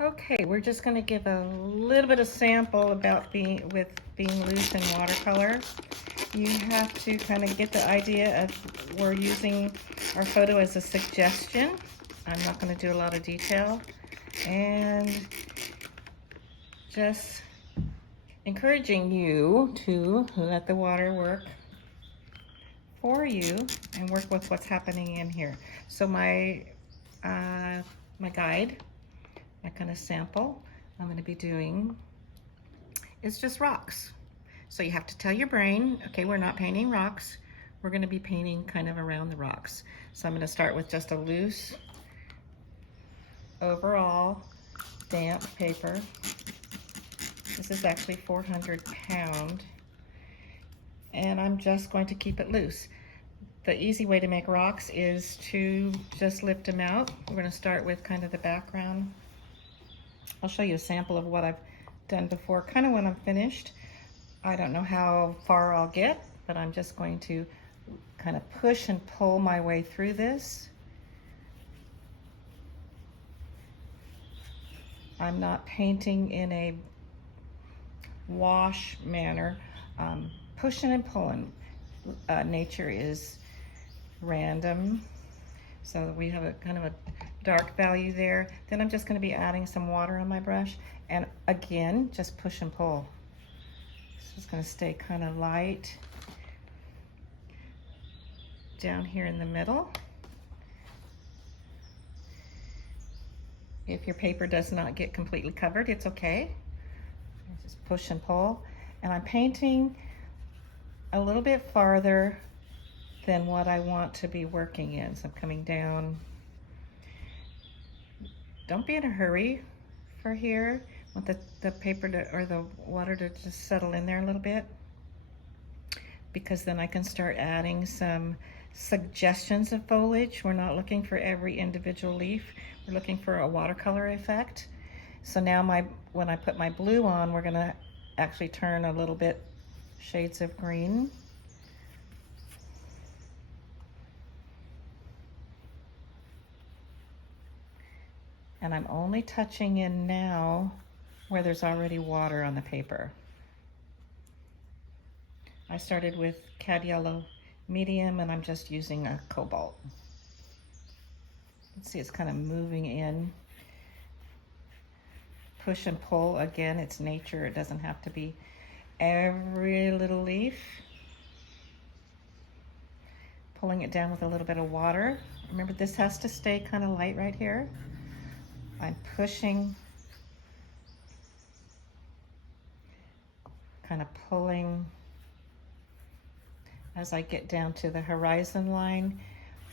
Okay, we're just going to give a little bit of sample about being loose in watercolor. You have to kind of get the idea of we're using our photo as a suggestion. I'm not going to do a lot of detail, and just encouraging you to let the water work for you and work with what's happening in here. So my guide, my kind of sample I'm going to be doing is just rocks. So you have to tell your brain, okay, we're not painting rocks. We're going to be painting kind of around the rocks. So I'm going to start with just a loose overall damp paper. This is actually 400 pound, and I'm just going to keep it loose. The easy way to make rocks is to just lift them out. We're going to start with kind of the background. I'll show you a sample of what I've done before, kind of when I'm finished. I don't know how far I'll get, but I'm just going to kind of push and pull my way through this. I'm not painting in a wash manner, pushing and pulling. Nature is random, so we have a kind of a dark value there. Then I'm just going to be adding some water on my brush, and again, just push and pull. It's just going to stay kind of light down here in the middle. If your paper does not get completely covered, it's okay. Just push and pull. And I'm painting a little bit farther than what I want to be working in. So I'm coming down. Don't be in a hurry for here. I want the paper to, or the water to just settle in there a little bit, because then I can start adding some suggestions of foliage. We're not looking for every individual leaf. We're looking for a watercolor effect. So now when I put my blue on, we're gonna actually turn a little bit shades of green. And I'm only touching in now where there's already water on the paper. I started with cad yellow medium, and I'm just using a cobalt. You can see it's kind of moving in. Push and pull, again, it's nature. It doesn't have to be every little leaf. Pulling it down with a little bit of water. Remember, this has to stay kind of light right here. I'm pushing, kind of pulling as I get down to the horizon line.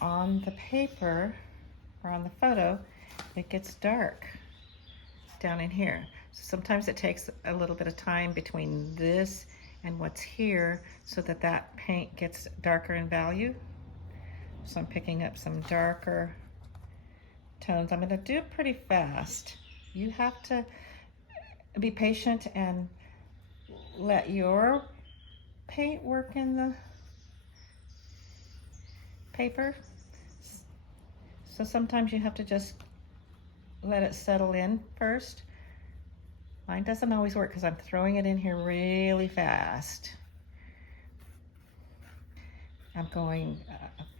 On the paper, or on the photo, it gets dark down in here. So sometimes it takes a little bit of time between this and what's here so that paint gets darker in value. So I'm picking up some darker tones. I'm going to do it pretty fast. You have to be patient and let your paint work in the paper. So sometimes you have to just let it settle in first. Mine doesn't always work because I'm throwing it in here really fast. I'm going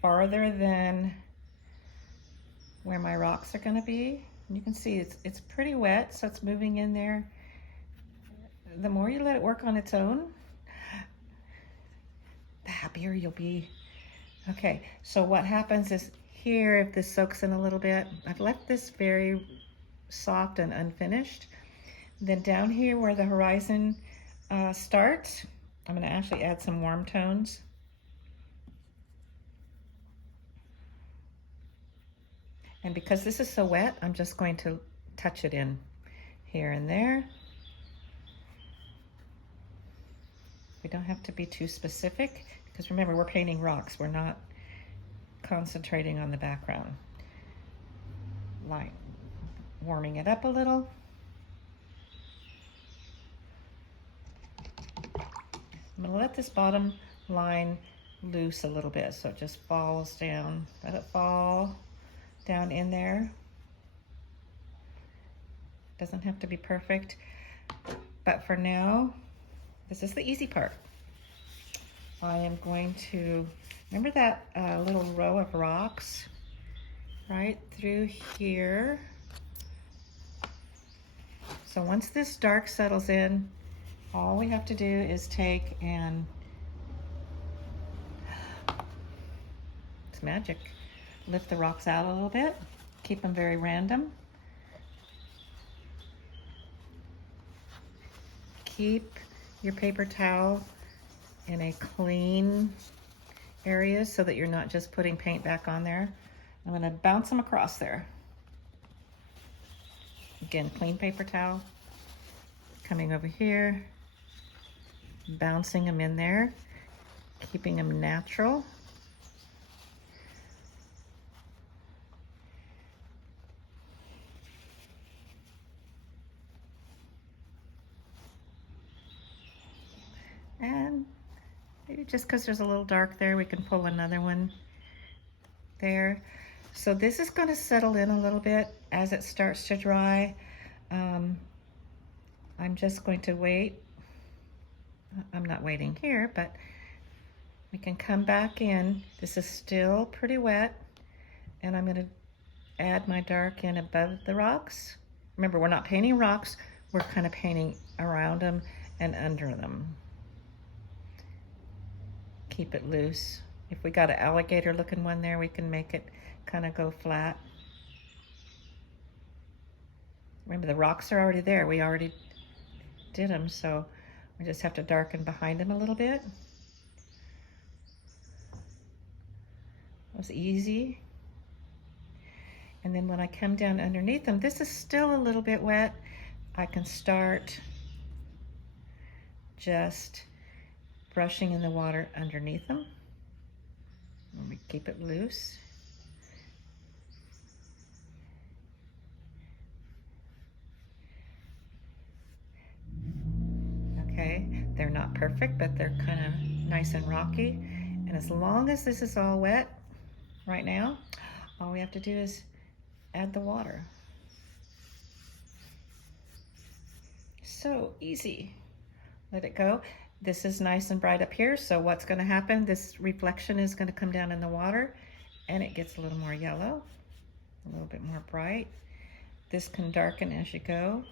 farther than where my rocks are going to be. And you can see it's pretty wet, so it's moving in there. The more you let it work on its own, the happier you'll be. Okay, so what happens is here, if this soaks in a little bit, I've left this very soft and unfinished. Then down here where the horizon starts, I'm going to actually add some warm tones. And because this is so wet, I'm just going to touch it in here and there. We don't have to be too specific, because remember, we're painting rocks. We're not concentrating on the background. Like warming it up a little. I'm going to let this bottom line loose a little bit so it just falls down. Let it fall down in there. Doesn't have to be perfect, but for now, this is the easy part. I am going to, remember that little row of rocks right through here? So once this dark settles in, all we have to do is take and, it's magic, lift the rocks out a little bit, keep them very random. Keep your paper towel in a clean area so that you're not just putting paint back on there. I'm gonna bounce them across there. Again, clean paper towel, coming over here, bouncing them in there, keeping them natural. And maybe just because there's a little dark there, we can pull another one there. So this is going to settle in a little bit as it starts to dry. I'm just going to wait. I'm not waiting here, but we can come back in. This is still pretty wet, and I'm going to add my dark in above the rocks. Remember, we're not painting rocks, we're kind of painting around them and under them. Keep it loose. If we got an alligator looking one there, we can make it kind of go flat. Remember, the rocks are already there. We already did them, so we just have to darken behind them a little bit. It was easy. And then when I come down underneath them, this is still a little bit wet. I can start just brushing in the water underneath them. And we keep it loose. Okay, they're not perfect, but they're kind of nice and rocky. And as long as this is all wet right now, all we have to do is add the water. So easy. Let it go. This is nice and bright up here, so what's going to happen, this reflection is going to come down in the water and it gets a little more yellow, a little bit more bright. This can darken as you go,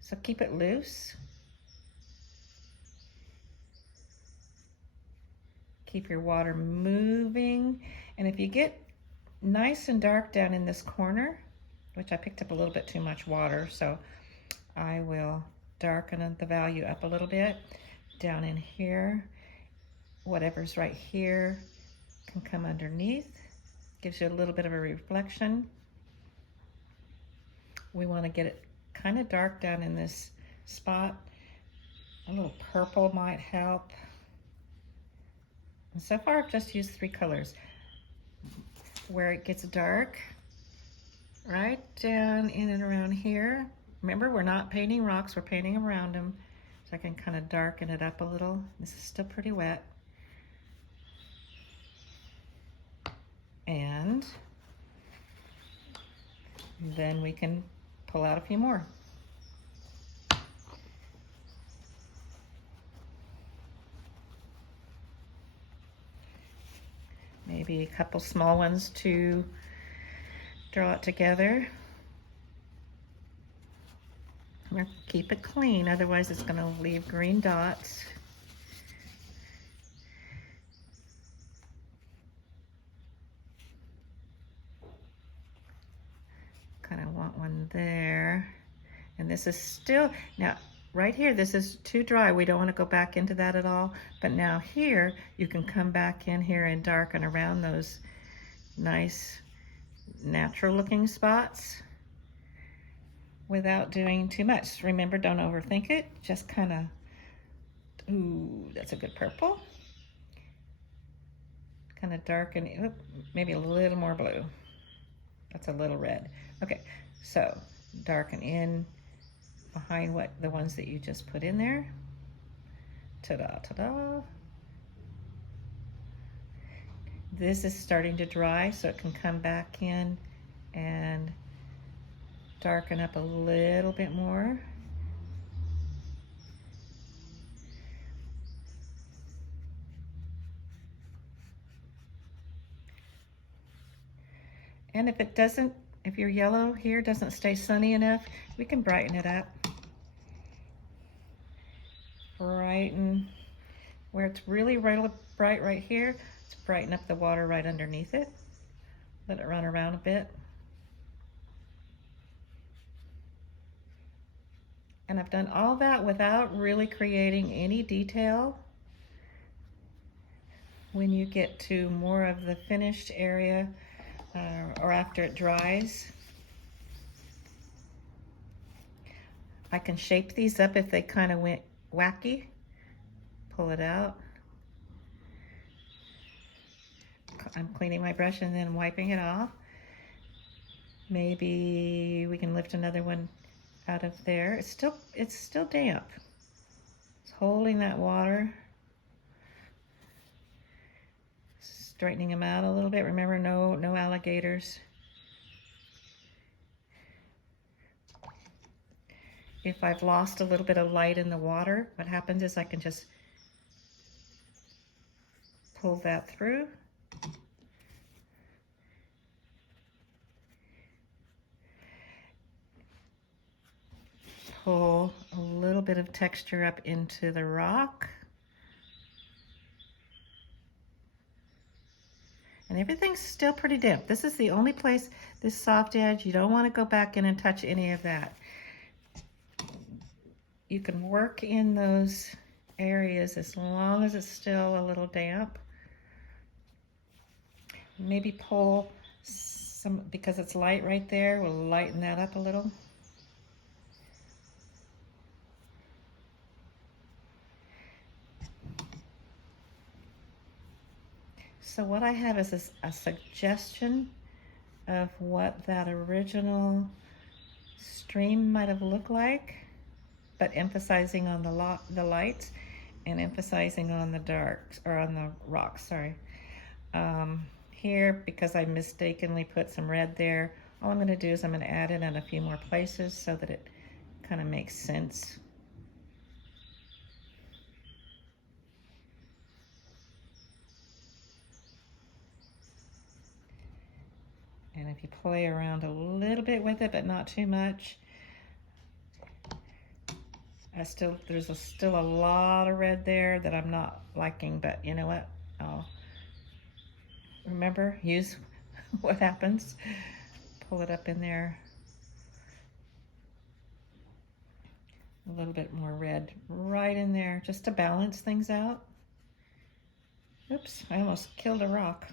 so keep it loose. Keep your water moving, and if you get nice and dark down in this corner, which I picked up a little bit too much water, so I will darken the value up a little bit. Down in here, whatever's right here can come underneath. Gives you a little bit of a reflection. We want to get it kind of dark down in this spot. A little purple might help. And so far I've just used 3 colors. Where it gets dark, right down in and around here. Remember, we're not painting rocks, we're painting around them. So I can kind of darken it up a little. This is still pretty wet. And then we can pull out a few more. Maybe a couple small ones to draw it together. Keep it clean, otherwise it's going to leave green dots. Kind of want one there. And this is still, now right here, this is too dry. We don't want to go back into that at all. But now here, you can come back in here and darken around those nice natural looking spots without doing too much. Remember, don't overthink it. Just kind of, ooh, that's a good purple. Kind of darken, maybe a little more blue. That's a little red. Okay, so darken in behind the ones that you just put in there. Ta-da, ta-da. This is starting to dry, so it can come back in and darken up a little bit more. And if your yellow here doesn't stay sunny enough, we can brighten it up. Brighten where it's really bright right here. Let's brighten up the water right underneath it. Let it run around a bit. And I've done all that without really creating any detail. When you get to more of the finished area, or after it dries, I can shape these up if they kind of went wacky. Pull it out. I'm cleaning my brush and then wiping it off. Maybe we can lift another one out of there. It's still damp. It's holding that water. Straightening them out a little bit. Remember, no alligators. If I've lost a little bit of light in the water, what happens is I can just pull that through. Pull a little bit of texture up into the rock. And everything's still pretty damp. This is the only place, this soft edge, you don't want to go back in and touch any of that. You can work in those areas as long as it's still a little damp. Maybe pull some, because it's light right there, we'll lighten that up a little. So what I have is a suggestion of what that original stream might have looked like, but emphasizing on the lights and emphasizing on the darks, or on the rocks, sorry. Here, because I mistakenly put some red there, all I'm going to do is I'm going to add it in a few more places so that it kind of makes sense. And if you play around a little bit with it, but not too much, there's still a lot of red there that I'm not liking, but you know what? I'll remember, use what happens. Pull it up in there. A little bit more red right in there, just to balance things out. Oops, I almost killed a rock.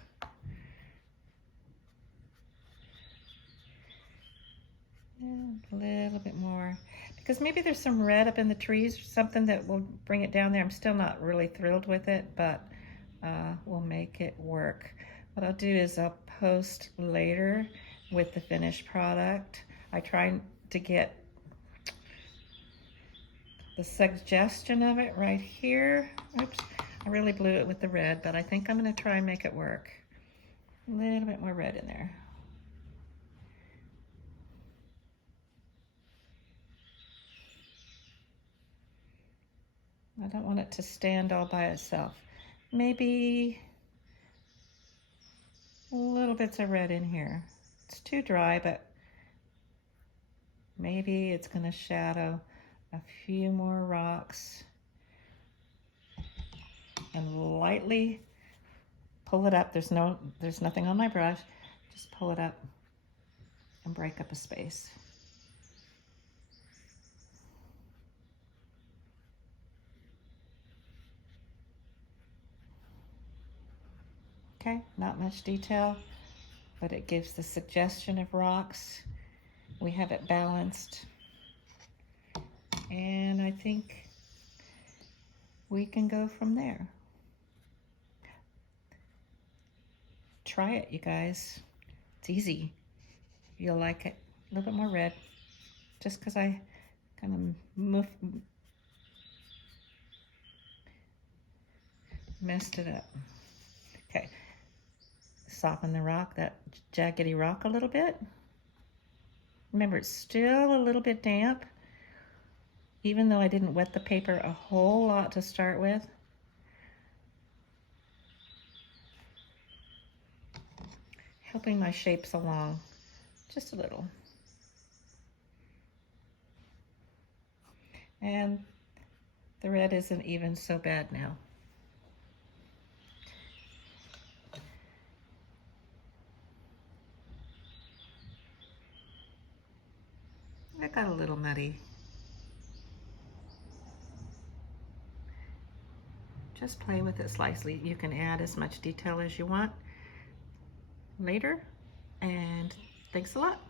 And a little bit more, because maybe there's some red up in the trees or something that will bring it down there. I'm still not really thrilled with it, but we'll make it work. What I'll do is I'll post later with the finished product. I try to get the suggestion of it right here. Oops, I really blew it with the red, but I think I'm going to try and make it work. A little bit more red in there. I don't want it to stand all by itself. Maybe little bits of red in here. It's too dry, but maybe it's going to shadow a few more rocks. And lightly pull it up. There's nothing on my brush. Just pull it up and break up a space. Okay, not much detail, but it gives the suggestion of rocks. We have it balanced. And I think we can go from there. Try it, you guys. It's easy. You'll like it. A little bit more red, just because I kind of messed it up. Okay, soften the rock, that jaggedy rock a little bit. Remember, it's still a little bit damp, even though I didn't wet the paper a whole lot to start with. Helping my shapes along just a little. And the red isn't even so bad now. It got a little muddy. Just play with it slightly. You can add as much detail as you want later, and thanks a lot.